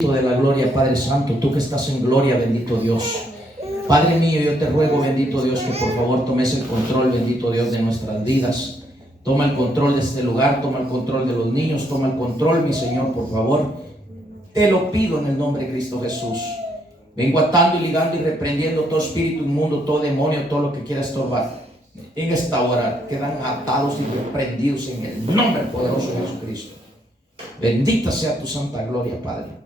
De la gloria, Padre Santo, tú que estás en gloria, bendito Dios. Padre mío, yo te ruego, bendito Dios, que por favor tomes el control, bendito Dios, de nuestras vidas. Toma el control de este lugar, toma el control de los niños, toma el control, mi Señor, por favor. Te lo pido en el nombre de Cristo Jesús. Vengo atando y ligando y reprendiendo todo espíritu inmundo, todo demonio, todo lo que quiera estorbar. En esta hora quedan atados y reprendidos en el nombre poderoso de Jesucristo. Bendita sea tu santa gloria, Padre.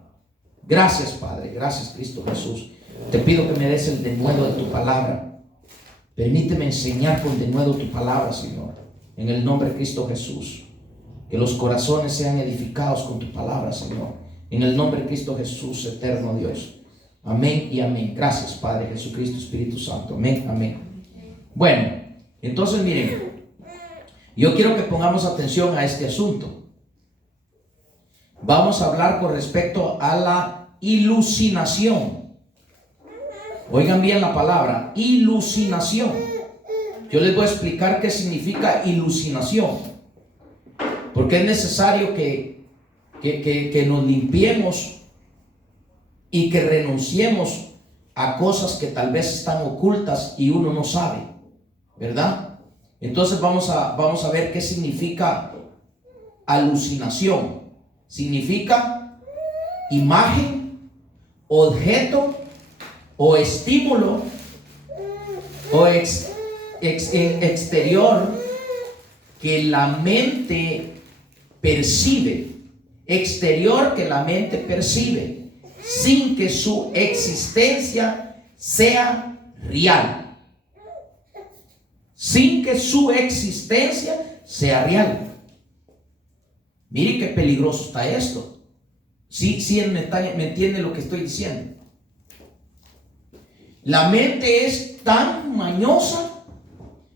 Gracias, Padre, gracias, Cristo Jesús. Te pido que me des el denuedo de tu palabra. Permíteme enseñar con denuedo tu palabra, Señor, en el nombre de Cristo Jesús. Que los corazones sean edificados con tu palabra, Señor, en el nombre de Cristo Jesús, eterno Dios. Amén y amén. Gracias, Padre Jesucristo, Espíritu Santo. Amén, amén. Bueno, entonces miren, yo quiero que pongamos atención a este asunto. Vamos a hablar con respecto a la iluminación. Oigan bien la palabra, iluminación. Yo les voy a explicar qué significa iluminación. Porque es necesario que nos limpiemos y que renunciemos a cosas que tal vez están ocultas y uno no sabe, ¿verdad? Entonces vamos a ver qué significa alucinación. Significa imagen, objeto o estímulo o exterior que la mente percibe, exterior que la mente percibe, sin que su existencia sea real. Sin que su existencia sea real. Mire qué peligroso está esto. Sí, me entiende lo que estoy diciendo. La mente es tan mañosa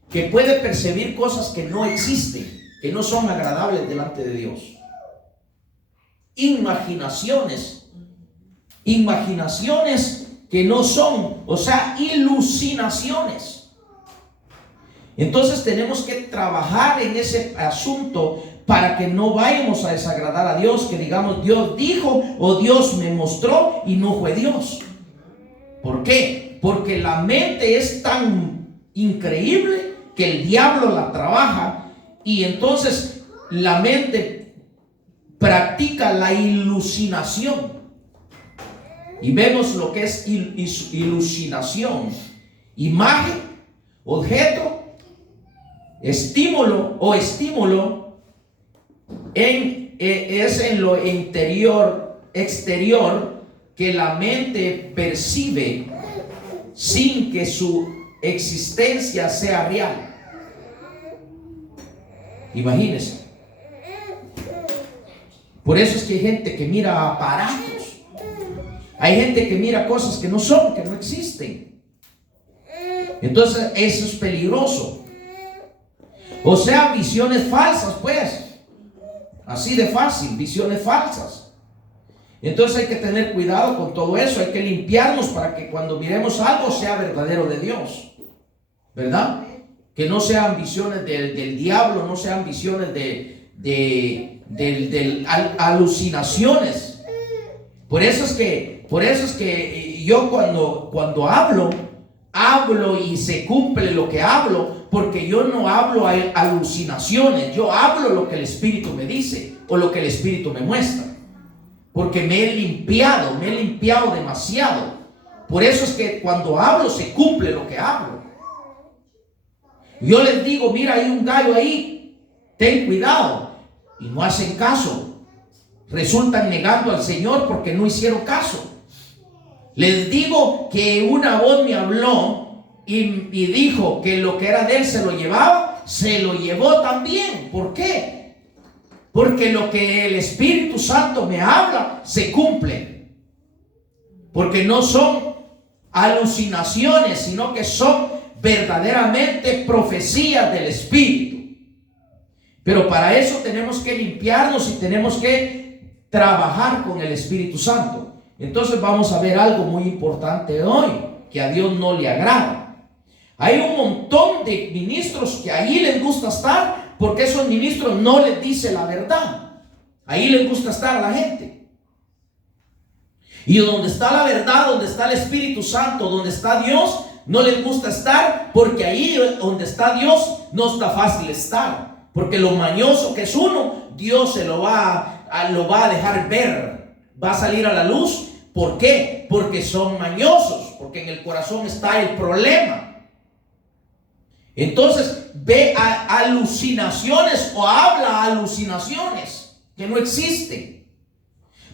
que puede percibir cosas que no existen, que no son agradables delante de Dios. Imaginaciones que no son, o sea, iluminaciones. Entonces tenemos que trabajar en ese asunto para que no vayamos a desagradar a Dios, que digamos Dios dijo o Dios me mostró y no fue Dios. ¿Por qué? Porque la mente es tan increíble que el diablo la trabaja y entonces la mente practica la iluminación. Y vemos lo que es iluminación: imagen, objeto, estímulo o estímulo. Es en lo exterior que la mente percibe sin que su existencia sea real. Imagínense. Por eso es que hay gente que mira aparatos. Hay gente que mira cosas que no son, que no existen. Entonces eso es peligroso. O sea, visiones falsas, pues. Así de fácil, visiones falsas. Entonces hay que tener cuidado con todo eso. Hay que limpiarnos para que cuando miremos algo sea verdadero de Dios, ¿verdad? Que no sean visiones del diablo, no sean visiones de alucinaciones. Por eso es que yo cuando hablo y se cumple lo que hablo. Porque yo no hablo alucinaciones, yo hablo lo que el Espíritu me dice o lo que el Espíritu me muestra. Porque me he limpiado demasiado. Por eso es que cuando hablo se cumple lo que hablo. Yo les digo, mira, hay un gallo ahí, ten cuidado. Y no hacen caso. Resultan negando al Señor porque no hicieron caso. Les digo que una voz me habló y dijo que lo que era de él se lo llevaba, se lo llevó también. ¿Por qué? Porque lo que el Espíritu Santo me habla se cumple. Porque no son alucinaciones, sino que son verdaderamente profecías del Espíritu. Pero para eso tenemos que limpiarnos y tenemos que trabajar con el Espíritu Santo. Entonces vamos a ver algo muy importante hoy, que a Dios no le agrada. Hay un montón de ministros que ahí les gusta estar porque esos ministros no les dicen la verdad. Ahí les gusta estar a la gente. Y donde está la verdad, donde está el Espíritu Santo, donde está Dios, no les gusta estar, porque ahí donde está Dios no está fácil estar. Porque lo mañoso que es uno, Dios se lo va a dejar ver. Va a salir a la luz. ¿Por qué? Porque son mañosos, porque en el corazón está el problema. Entonces ve alucinaciones o habla alucinaciones que no existen.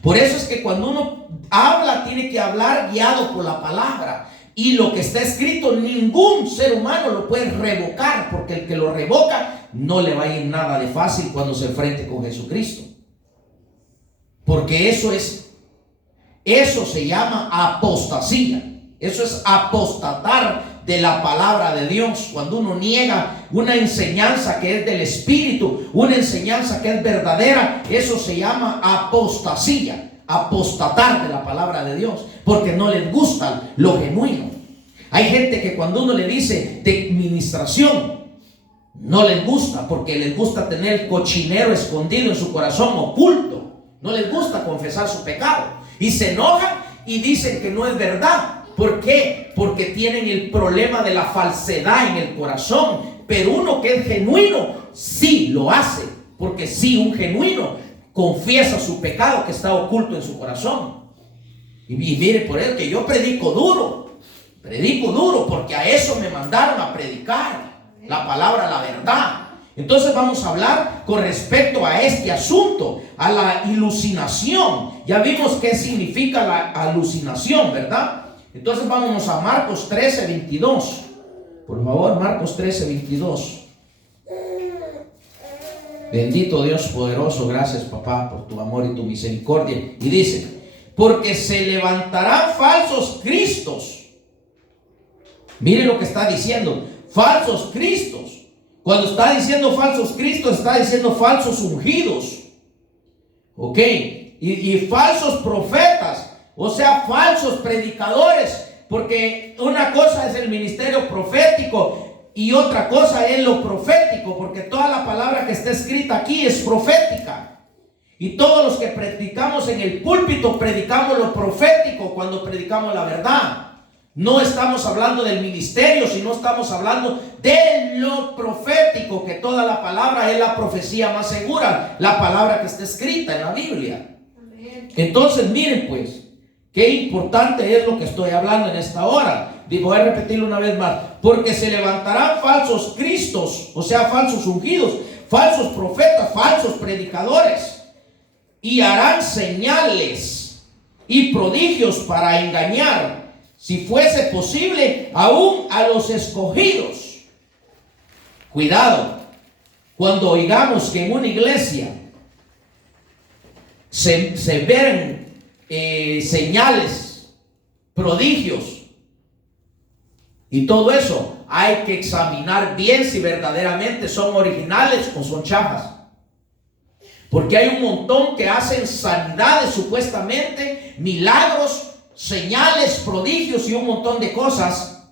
Por eso es que cuando uno habla, tiene que hablar guiado por la palabra. Y lo que está escrito, ningún ser humano lo puede revocar, porque el que lo revoca no le va a ir nada de fácil cuando se enfrente con Jesucristo. Porque eso se llama apostasía. Eso es apostatar de la palabra de Dios. Cuando uno niega una enseñanza que es del Espíritu, una enseñanza que es verdadera, eso se llama apostasía. Apostatar de la palabra de Dios, porque no les gusta lo genuino. Hay gente que cuando uno le dice de administración, no les gusta, porque les gusta tener el cochinero escondido en su corazón, oculto. No les gusta confesar su pecado y se enojan y dicen que no es verdad. ¿Por qué? Porque tienen el problema de la falsedad en el corazón. Pero uno que es genuino sí lo hace, porque sí, un genuino confiesa su pecado que está oculto en su corazón. Y mire, por eso que yo predico duro, porque a eso me mandaron a predicar la palabra, la verdad. Entonces vamos a hablar con respecto a este asunto, a la alucinación. Ya vimos qué significa la alucinación, ¿verdad? Entonces vámonos a Marcos 13:22. Por favor, Marcos 13:22. Bendito Dios poderoso, gracias papá por tu amor y tu misericordia. Y dice, porque se levantarán falsos cristos. Mire lo que está diciendo, falsos cristos. Cuando está diciendo falsos cristos, está diciendo falsos ungidos. Ok, y falsos profetas, o sea, falsos predicadores. Porque una cosa es el ministerio profético y otra cosa es lo profético, porque toda la palabra que está escrita aquí es profética. Y todos los que predicamos en el púlpito predicamos lo profético cuando predicamos la verdad. No estamos hablando del ministerio, sino estamos hablando de lo profético, que toda la palabra es la profecía más segura, la palabra que está escrita en la Biblia. Entonces miren pues, qué importante es lo que estoy hablando en esta hora. Voy a repetirlo una vez más. Porque se levantarán falsos cristos, o sea, falsos ungidos, falsos profetas, falsos predicadores, y harán señales y prodigios para engañar, si fuese posible, aún a los escogidos. Cuidado, cuando oigamos que en una iglesia se ven señales, prodigios y todo eso, hay que examinar bien si verdaderamente son originales o son chafas. Porque hay un montón que hacen sanidades supuestamente, milagros, señales, prodigios y un montón de cosas,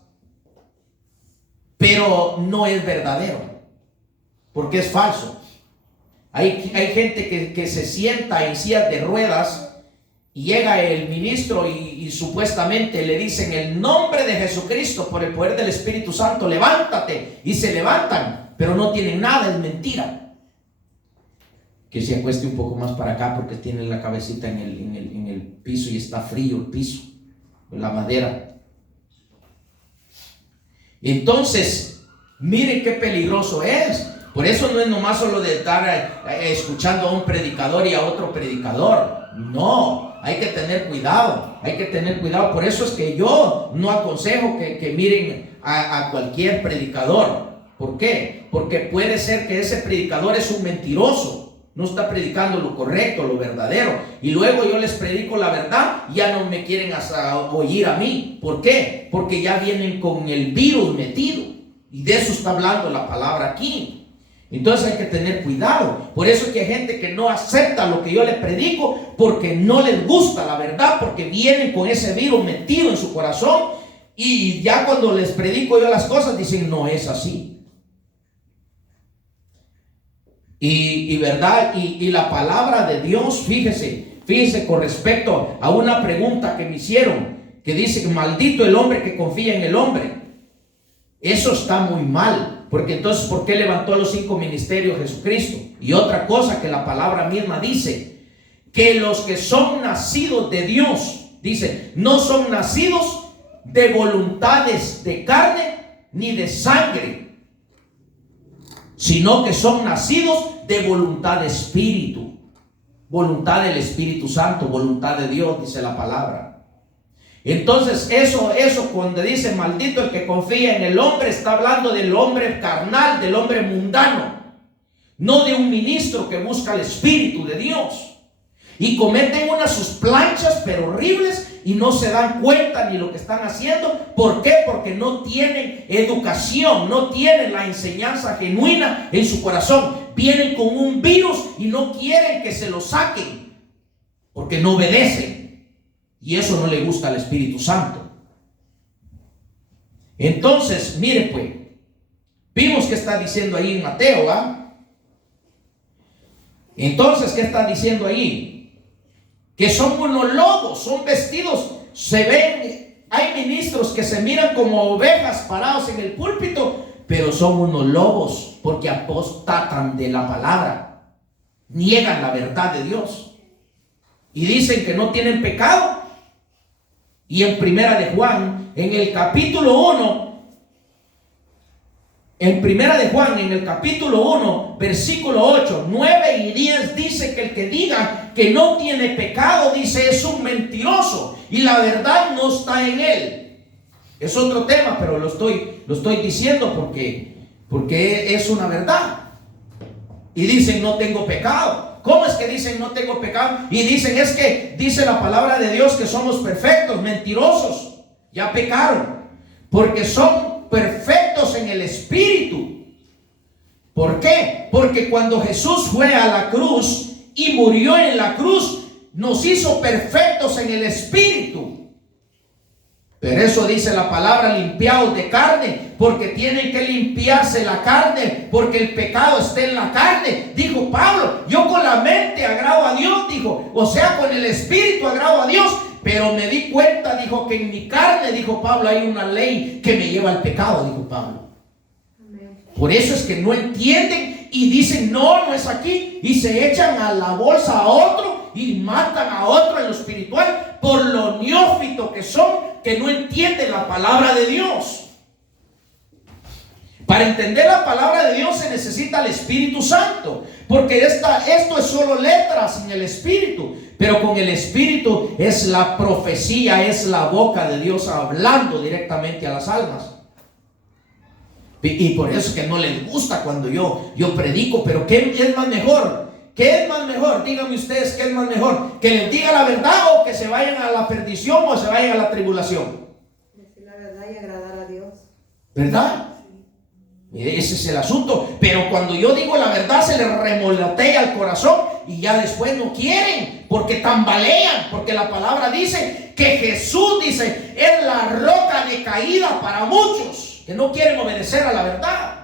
pero no es verdadero, porque es falso. Hay gente que se sienta en sillas de ruedas y llega el ministro y supuestamente le dicen en el nombre de Jesucristo, por el poder del Espíritu Santo, levántate, y se levantan, pero no tienen nada, es mentira. Que se acueste un poco más para acá porque tiene la cabecita en el piso y está frío el piso, la madera. Entonces, miren qué peligroso es. Por eso no es nomás solo de estar escuchando a un predicador y a otro predicador. No, hay que tener cuidado, hay que tener cuidado. Por eso es que yo no aconsejo que miren a cualquier predicador. ¿Por qué? Porque puede ser que ese predicador es un mentiroso, no está predicando lo correcto, lo verdadero, y luego yo les predico la verdad, ya no me quieren hasta oír a mí. ¿Por qué? Porque ya vienen con el virus metido, y de eso está hablando la palabra aquí. Entonces hay que tener cuidado. Por eso es que hay gente que no acepta lo que yo les predico, porque no les gusta la verdad, porque vienen con ese virus metido en su corazón, y ya cuando les predico yo las cosas dicen no es así. Y verdad, y la palabra de Dios, fíjese Fíjense con respecto a una pregunta que me hicieron, que dice que maldito el hombre que confía en el hombre. Eso está muy mal, porque entonces ¿por qué levantó los 5 ministerios Jesucristo? Y otra cosa que la palabra misma dice, que los que son nacidos de Dios, dice, no son nacidos de voluntades de carne ni de sangre, sino que son nacidos de voluntad de espíritu, voluntad del Espíritu Santo, voluntad de Dios, dice la palabra. Entonces eso cuando dice maldito el que confía en el hombre, está hablando del hombre carnal, del hombre mundano, no de un ministro que busca el Espíritu de Dios. Y cometen unas sus planchas pero horribles y no se dan cuenta ni lo que están haciendo. ¿Por qué? Porque no tienen educación, no tienen la enseñanza genuina en su corazón. Vienen con un virus y no quieren que se lo saquen porque no obedecen. Y eso no le gusta al Espíritu Santo. Entonces, mire pues, vimos que está diciendo ahí en Mateo, ¿va? Entonces, ¿qué está diciendo ahí? Que son unos lobos, son vestidos, se ven, hay ministros que se miran como ovejas parados en el púlpito, pero son unos lobos porque apostatan de la palabra, niegan la verdad de Dios y dicen que no tienen pecado. Y en Primera de Juan, en el capítulo 1, en Primera de Juan, en el capítulo 1, versículo 8, 9 y 10, dice que el que diga que no tiene pecado, dice, es un mentiroso y la verdad no está en él. Es otro tema, pero lo estoy diciendo porque es una verdad. Y dicen, no tengo pecado. ¿Cómo es que dicen no tengo pecado? Y dicen, es que dice la palabra de Dios que somos perfectos, mentirosos. Ya pecaron, porque son perfectos en el Espíritu. ¿Por qué? Porque cuando Jesús fue a la cruz y murió en la cruz, nos hizo perfectos en el Espíritu. Pero eso dice la palabra, limpiados de carne, porque tienen que limpiarse la carne, porque el pecado está en la carne. Dijo Pablo, yo con la mente agrado a Dios, dijo, o sea, con el Espíritu agrado a Dios, pero me di cuenta, dijo, que en mi carne, dijo Pablo, hay una ley que me lleva al pecado, dijo Pablo. Por eso es que no entienden y dicen, no es aquí, y se echan a la bolsa a otro y matan a otro en lo espiritual por lo neófito que son, que no entienden la palabra de Dios. Para entender la palabra de Dios se necesita el Espíritu Santo, porque esto es solo letras sin el Espíritu, pero con el Espíritu es la profecía, es la boca de Dios hablando directamente a las almas. Y por eso es que no les gusta cuando yo predico. Pero ¿qué es más mejor? ¿Qué es más mejor? Díganme ustedes, ¿qué es más mejor? ¿Que les diga la verdad o que se vayan a la perdición o se vayan a la tribulación? Decir la verdad y agradar a Dios. ¿Verdad? Mire, ese es el asunto. Pero cuando yo digo la verdad se les remolotea el corazón y ya después no quieren, porque tambalean, porque la palabra dice que Jesús, dice, es la roca de caída para muchos que no quieren obedecer a la verdad.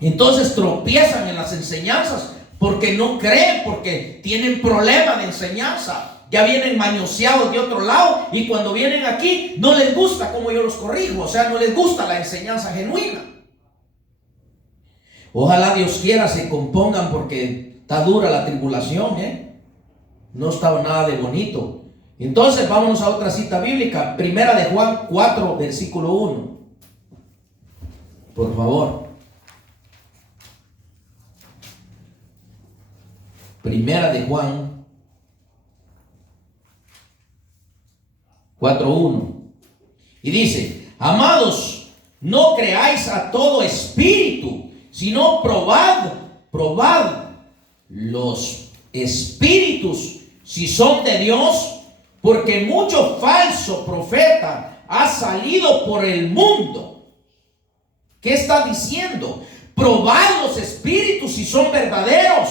Entonces tropiezan en las enseñanzas porque no creen, porque tienen problema de enseñanza. Ya vienen mañoseados de otro lado y cuando vienen aquí no les gusta cómo yo los corrijo, o sea, no les gusta la enseñanza genuina. Ojalá Dios quiera se compongan porque está dura la tribulación, no estaba nada de bonito. Entonces vámonos a otra cita bíblica, Primera de Juan 4, versículo 1. Por favor. Primera de Juan 4:1. Y dice: amados, no creáis a todo espíritu, sino probad los espíritus si son de Dios, porque mucho falso profeta ha salido por el mundo. ¿Qué está diciendo? Probad los espíritus si son verdaderos.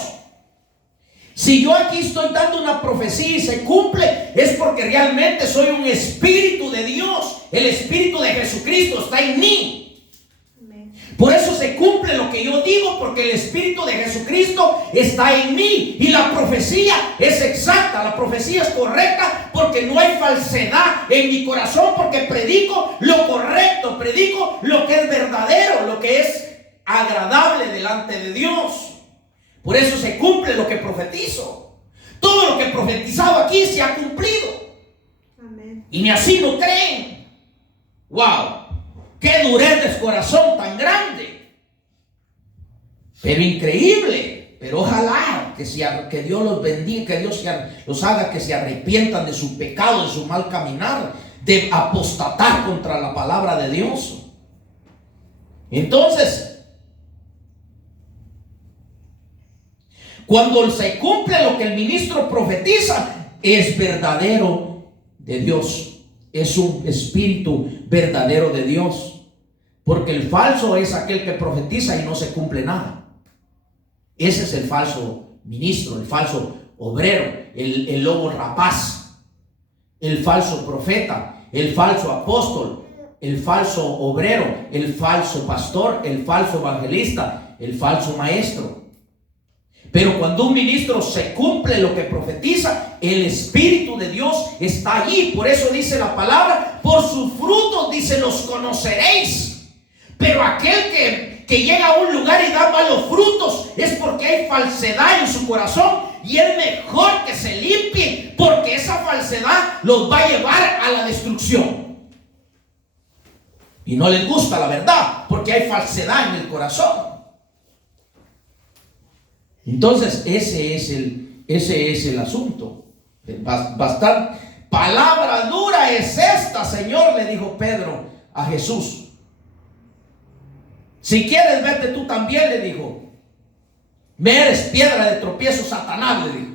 Si yo aquí estoy dando una profecía y se cumple, es porque realmente soy un espíritu de Dios. El espíritu de Jesucristo está en mí. Por eso se cumple lo que yo digo, porque el Espíritu de Jesucristo está en mí. Y la profecía es exacta, la profecía es correcta, porque no hay falsedad en mi corazón, porque predico lo correcto, predico lo que es verdadero, lo que es agradable delante de Dios. Por eso se cumple lo que profetizo. Todo lo que he profetizado aquí se ha cumplido. Amén. Y ni así no creen. ¡Wow! ¡Qué durez de corazón tan grande! Pero increíble. Pero ojalá que Dios los bendiga, que Dios los haga que se arrepientan de su pecado, de su mal caminar, de apostatar contra la palabra de Dios. Entonces, cuando se cumple lo que el ministro profetiza, es verdadero de Dios. Es un espíritu verdadero de Dios. Porque el falso es aquel que profetiza y no se cumple nada. Ese es el falso ministro, el falso obrero, el lobo rapaz, el falso profeta, el falso apóstol, el falso obrero, el falso pastor, el falso evangelista, el falso maestro. Pero cuando un ministro se cumple lo que profetiza, el Espíritu de Dios está allí. Por eso dice la palabra, por sus frutos, dice, los conoceréis. Pero aquel que llega a un lugar y da malos frutos es porque hay falsedad en su corazón. Y es mejor que se limpie, porque esa falsedad los va a llevar a la destrucción. Y no les gusta la verdad, porque hay falsedad en el corazón. Entonces ese es el asunto. Bastante palabra dura es esta, Señor, le dijo Pedro a Jesús. Si quieres, vete tú también, le dijo. Me eres piedra de tropiezo, Satanás, le dijo.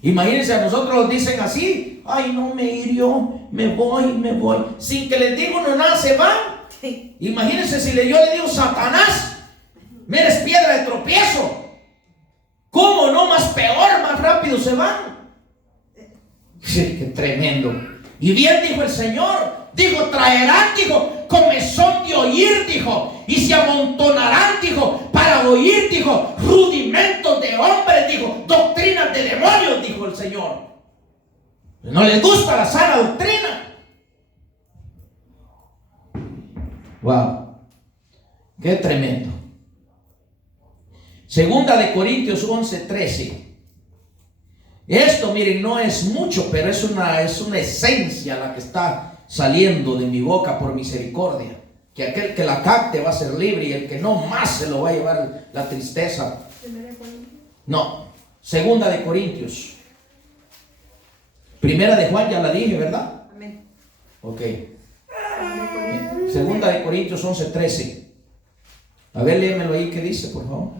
Imagínense, a nosotros nos dicen así: ay, no, me hirió, me voy. Sin que les diga uno nada, se van. Sí. Imagínense si yo le digo: Satanás, me eres piedra de tropiezo. ¿Cómo no? Más peor, más rápido se van. Qué tremendo. Y bien dijo el Señor. Dijo: traerán, dijo, comezón de oír, dijo, y se amontonarán, dijo, para oír, dijo, rudimentos de hombres, dijo, doctrinas de demonios, dijo el Señor. No les gusta la sana doctrina. Wow, qué tremendo. Segunda de Corintios 11:13. Esto, miren, no es mucho, pero es una esencia la que está saliendo de mi boca por misericordia. Que aquel que la capte va a ser libre, y el que no, más se lo va a llevar la tristeza. No, segunda de Corintios. Primera de Juan ya la dije, ¿verdad? Amén. Ok. Segunda de Corintios 11:13. A ver, léemelo ahí, ¿qué dice, por favor?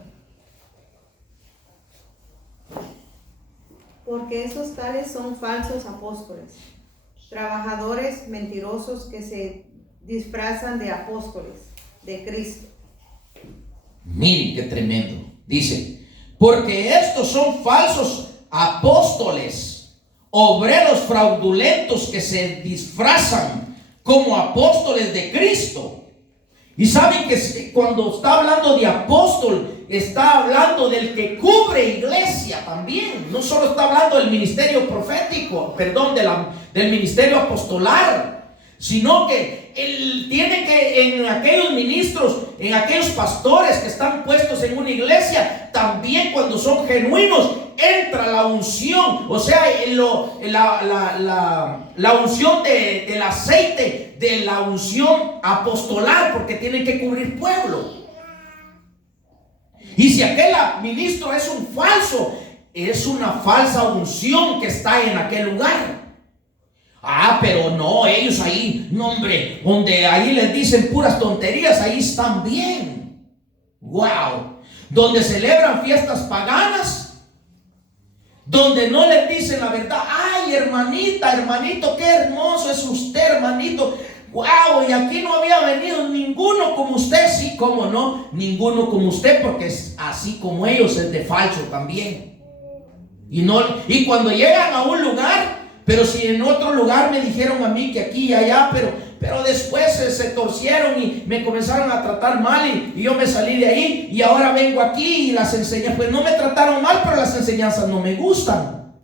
Porque esos tales son falsos apóstoles, trabajadores mentirosos que se disfrazan de apóstoles de Cristo. Miren qué tremendo. Dice: porque estos son falsos apóstoles, obreros fraudulentos que se disfrazan como apóstoles de Cristo. Y saben que cuando está hablando de apóstol, está hablando del que cubre iglesia también. No solo está hablando del ministerio profético, del ministerio apostolar, sino que él tiene que, en aquellos ministros, en aquellos pastores que están puestos en una iglesia, también cuando son genuinos, entra la unción, o sea, la unción del aceite, de la unción apostolar, porque tienen que cubrir pueblo. Y si aquel ministro es un falso, es una falsa unción que está en aquel lugar. Ah, pero no, ellos ahí, no, hombre, donde ahí les dicen puras tonterías, ahí están bien. Wow. Donde celebran fiestas paganas, donde no les dicen la verdad. Ay, hermanita, hermanito, qué hermoso es usted, hermanito. Wow, y aquí no había venido ninguno como usted. Sí, cómo no, ninguno como usted, porque es así como ellos, es de falso también. Y cuando llegan a un lugar, pero si en otro lugar me dijeron a mí que aquí y allá, pero después se torcieron y me comenzaron a tratar mal y yo me salí de ahí y ahora vengo aquí y las enseñanzas, pues no me trataron mal, pero las enseñanzas no me gustan.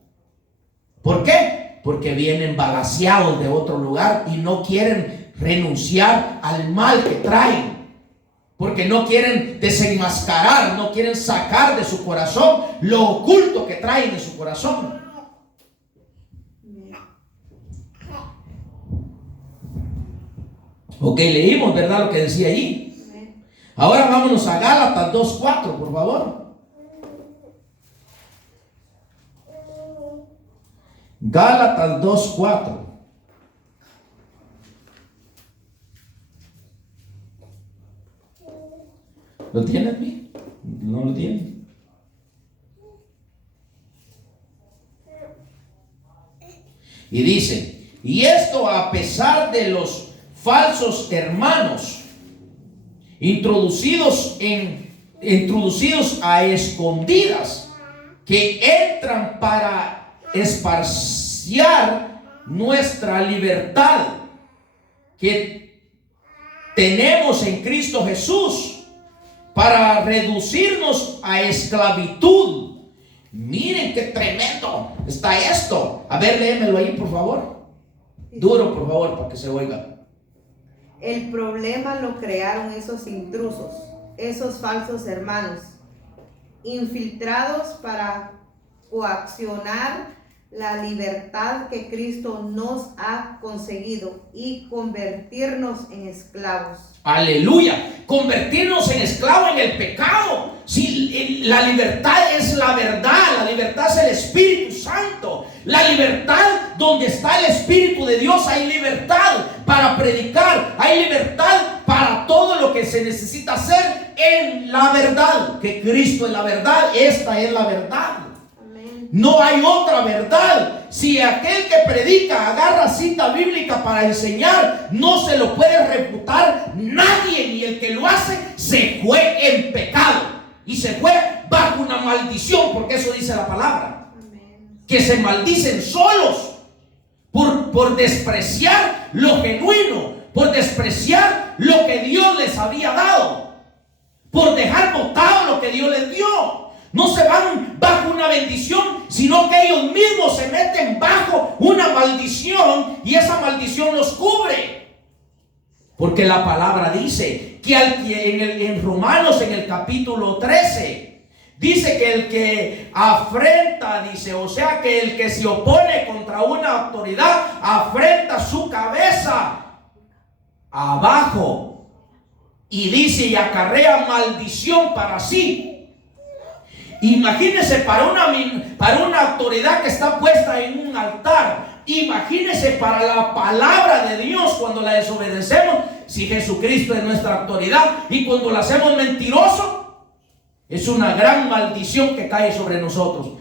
¿Por qué? Porque vienen balaseados de otro lugar y no quieren renunciar al mal que traen. Porque no quieren desenmascarar, no quieren sacar de su corazón lo oculto que traen en su corazón. Ok, leímos, ¿verdad? Lo que decía allí. Ahora vámonos a Gálatas 2:4, por favor. Gálatas 2:4. ¿Lo tienes, mi? ¿No lo tienes? Y dice, y esto a pesar de los falsos hermanos introducidos a escondidas, que entran para esparciar nuestra libertad que tenemos en Cristo Jesús, para reducirnos a esclavitud. Miren qué tremendo está esto. A ver, léemelo ahí, por favor. Duro, por favor, para que se oiga. El problema lo crearon esos intrusos, esos falsos hermanos, infiltrados para coaccionar la libertad que Cristo nos ha conseguido y convertirnos en esclavos. Aleluya, convertirnos en esclavos en el pecado. Si la libertad es la verdad, la libertad es el Espíritu Santo. La libertad, donde está el Espíritu de Dios, hay libertad para predicar, hay libertad para todo lo que se necesita hacer en la verdad, que Cristo es la verdad. Esta es la verdad. No hay otra verdad. Si aquel que predica agarra cita bíblica para enseñar, no se lo puede refutar nadie, ni el que lo hace se fue en pecado y se fue bajo una maldición, porque eso dice la palabra. Amén. Que se maldicen solos por despreciar lo genuino, por despreciar lo que Dios les había dado, por dejar botado lo que Dios les dio. No se van bajo una bendición, sino que ellos mismos se meten bajo una maldición y esa maldición los cubre. Porque la palabra dice que en Romanos, en el capítulo 13, dice que el que afrenta, dice, o sea que el que se opone contra una autoridad afrenta su cabeza abajo y dice, y acarrea maldición para sí. Imagínese para una autoridad que está puesta en un altar. Imagínese para la palabra de Dios cuando la desobedecemos. Si Jesucristo es nuestra autoridad y cuando la hacemos mentiroso, es una gran maldición que cae sobre nosotros.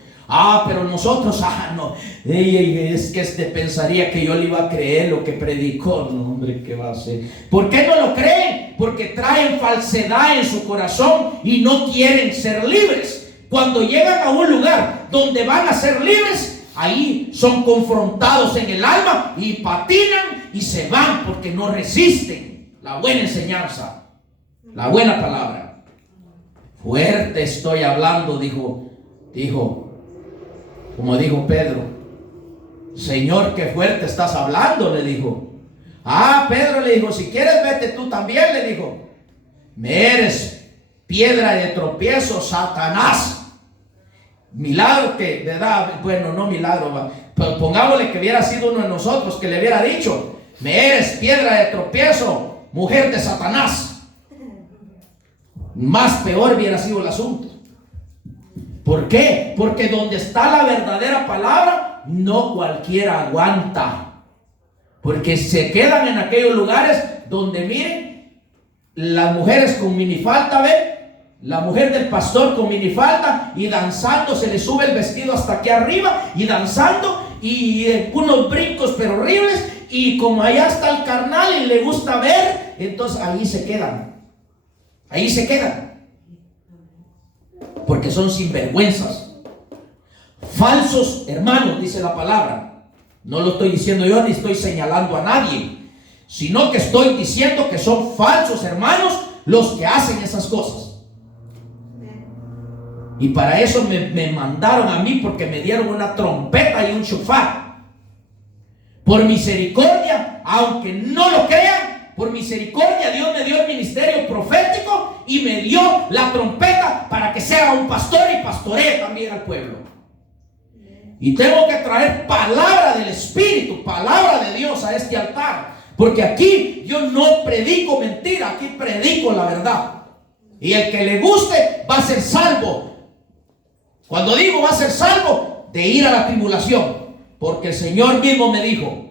Pero nosotros, no, es que pensaría que yo le iba a creer lo que predicó. No, hombre, ¿qué va a hacer? ¿Por qué no lo creen? Porque traen falsedad en su corazón y no quieren ser libres. Cuando llegan a un lugar donde van a ser libres, ahí son confrontados en el alma y patinan y se van porque no resisten la buena enseñanza, la buena palabra. Fuerte estoy hablando, dijo, como dijo Pedro. Señor, qué fuerte estás hablando, le dijo. Pedro le dijo, si quieres vete tú también, le dijo. Me eres piedra de tropiezo, Satanás. Milagro que, ¿verdad? Bueno, no milagro, pero pongámosle que hubiera sido uno de nosotros que le hubiera dicho, me eres piedra de tropiezo, mujer de Satanás. Más peor hubiera sido el asunto. ¿Por qué? Porque donde está la verdadera palabra, no cualquiera aguanta. Porque se quedan en aquellos lugares donde, miren, las mujeres con minifalda, ¿ven? La mujer del pastor con minifalda y danzando, se le sube el vestido hasta aquí arriba y danzando y unos brincos pero horribles, y como allá está el carnal y le gusta ver, entonces ahí se quedan, porque son sinvergüenzas, falsos hermanos, dice la palabra. No lo estoy diciendo yo ni estoy señalando a nadie, sino que estoy diciendo que son falsos hermanos los que hacen esas cosas. Y para eso me mandaron a mí, porque me dieron una trompeta y un shofar. Por misericordia, aunque no lo crean, por misericordia Dios me dio el ministerio profético y me dio la trompeta para que sea un pastor y pastoree también al pueblo. Y tengo que traer palabra del Espíritu, palabra de Dios a este altar, porque aquí yo no predico mentira, aquí predico la verdad. Y el que le guste va a ser salvo. Cuando digo va a ser salvo, de ir a la tribulación, porque el Señor mismo me dijo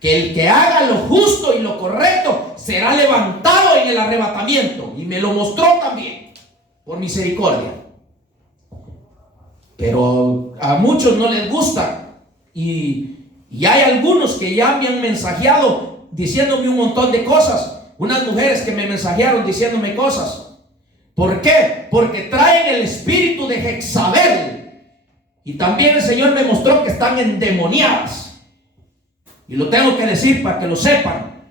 que el que haga lo justo y lo correcto será levantado en el arrebatamiento, y me lo mostró también por misericordia. Pero a muchos no les gusta, y hay algunos que ya me han mensajeado diciéndome un montón de cosas. Unas mujeres que me mensajearon diciéndome cosas. ¿Por qué? Porque traen el espíritu de Jezabel, y también el Señor me mostró que están endemoniadas. Y lo tengo que decir para que lo sepan,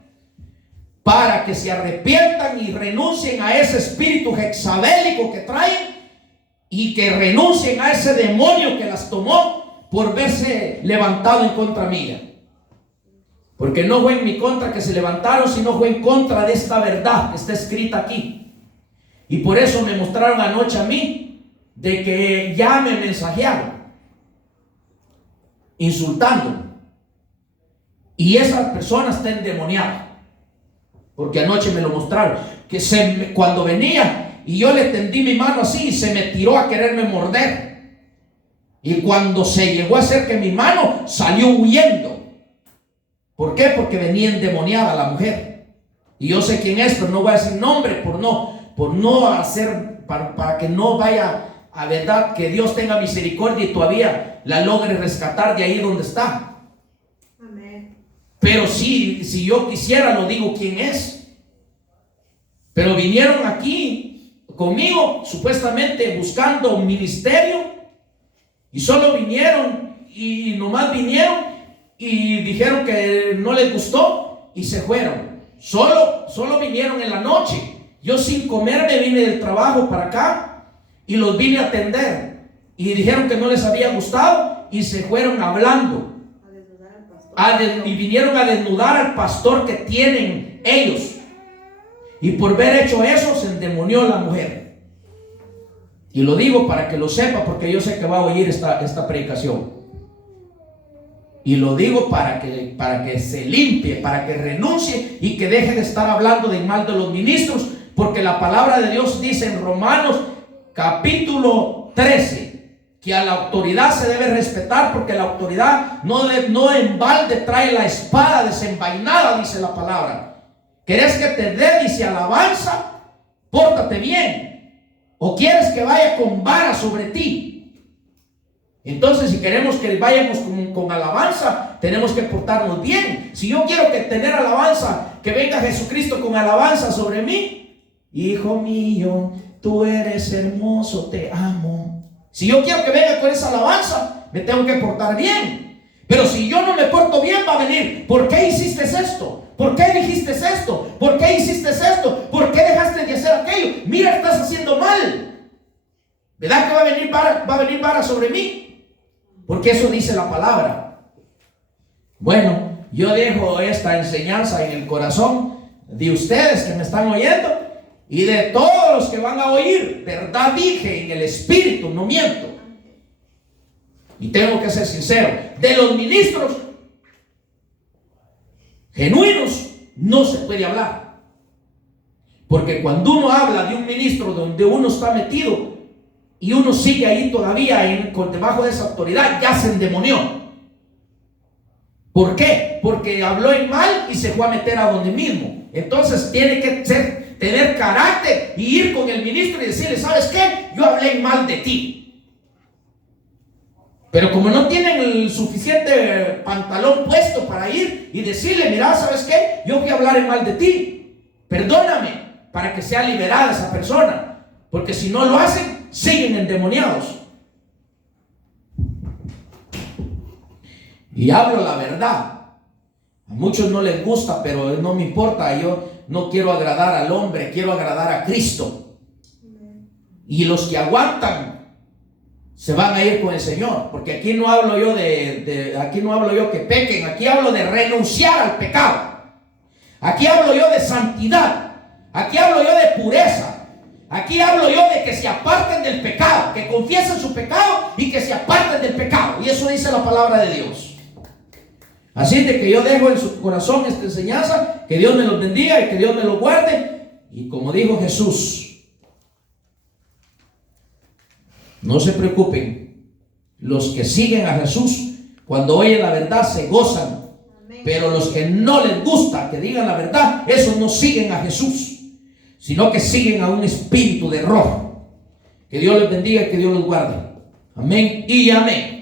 para que se arrepientan y renuncien a ese espíritu jezabélico que traen, y que renuncien a ese demonio que las tomó por verse levantado en contra mía. Porque no fue en mi contra que se levantaron, sino fue en contra de esta verdad que está escrita aquí. Y por eso me mostraron anoche a mí de que ya me mensajearon insultando, y esa persona está endemoniada, porque anoche me lo mostraron, que cuando venía y yo le tendí mi mano así, se me tiró a quererme morder, y cuando se llegó a hacer que mi mano salió huyendo. ¿Por qué? Porque venía endemoniada la mujer, y yo sé quién es, pero no voy a decir nombre por no hacer, para que no vaya a verdad, que Dios tenga misericordia y todavía la logre rescatar de ahí donde está. Amén. Pero si yo quisiera, lo digo quién es. Pero vinieron aquí conmigo supuestamente buscando un ministerio, y solo vinieron, y nomás vinieron y dijeron que no les gustó y se fueron. Solo vinieron en la noche. Yo sin comer me vine del trabajo para acá y los vine a atender, y dijeron que no les había gustado y se fueron hablando y vinieron a desnudar al pastor que tienen ellos, y por ver hecho eso se endemonió la mujer. Y lo digo para que lo sepa, porque yo sé que va a oír esta predicación, y lo digo para que se limpie, para que renuncie y que deje de estar hablando de mal de los ministros. Porque la palabra de Dios dice en Romanos capítulo 13 que a la autoridad se debe respetar, porque la autoridad no en balde trae la espada desenvainada, dice la palabra. ¿Querés que te dé, dice, alabanza? Pórtate bien. ¿O quieres que vaya con vara sobre ti? Entonces, si queremos que vayamos con alabanza, tenemos que portarnos bien. Si yo quiero tener alabanza, que venga Jesucristo con alabanza sobre mí: hijo mío, tú eres hermoso, te amo. Si yo quiero que venga con esa alabanza, me tengo que portar bien. Pero si yo no me porto bien, va a venir: ¿por qué hiciste esto? ¿Por qué dijiste esto? ¿Por qué hiciste esto? ¿Por qué dejaste de hacer aquello? Mira, estás haciendo mal. ¿Verdad que va a venir vara sobre mí? Porque eso dice la palabra. Bueno, yo dejo esta enseñanza en el corazón de ustedes que me están oyendo, y de todos los que van a oír. Verdad dije en el Espíritu, no miento. Y tengo que ser sincero: de los ministros genuinos no se puede hablar, porque cuando uno habla de un ministro donde uno está metido y uno sigue ahí todavía debajo de esa autoridad, ya se endemonió. ¿Por qué? Porque habló en mal y se fue a meter a donde mismo. Entonces tiene que tener carácter y ir con el ministro y decirle: ¿sabes qué? Yo hablé en mal de ti. Pero como no tienen el suficiente pantalón puesto para ir y decirle: mira, ¿sabes qué? Yo fui a hablar en mal de ti, perdóname, para que sea liberada esa persona. Porque si no lo hacen, siguen endemoniados. Y hablo la verdad. muchos no les gusta, pero no me importa. Yo no quiero agradar al hombre, quiero agradar a Cristo. Y los que aguantan se van a ir con el Señor, porque aquí no hablo yo aquí no hablo yo que pequen, aquí hablo de renunciar al pecado. Aquí hablo yo de santidad, aquí hablo yo de pureza. Aquí hablo yo de que se aparten del pecado, que confiesen su pecado y que se aparten del pecado. Y eso dice la palabra de Dios. Así de que yo dejo en su corazón esta enseñanza. Que Dios me los bendiga y que Dios me los guarde. Y como dijo Jesús, no se preocupen. Los que siguen a Jesús, cuando oyen la verdad, se gozan. Pero los que no les gusta que digan la verdad, esos no siguen a Jesús, sino que siguen a un espíritu de error. Que Dios les bendiga y que Dios los guarde. Amén y amén.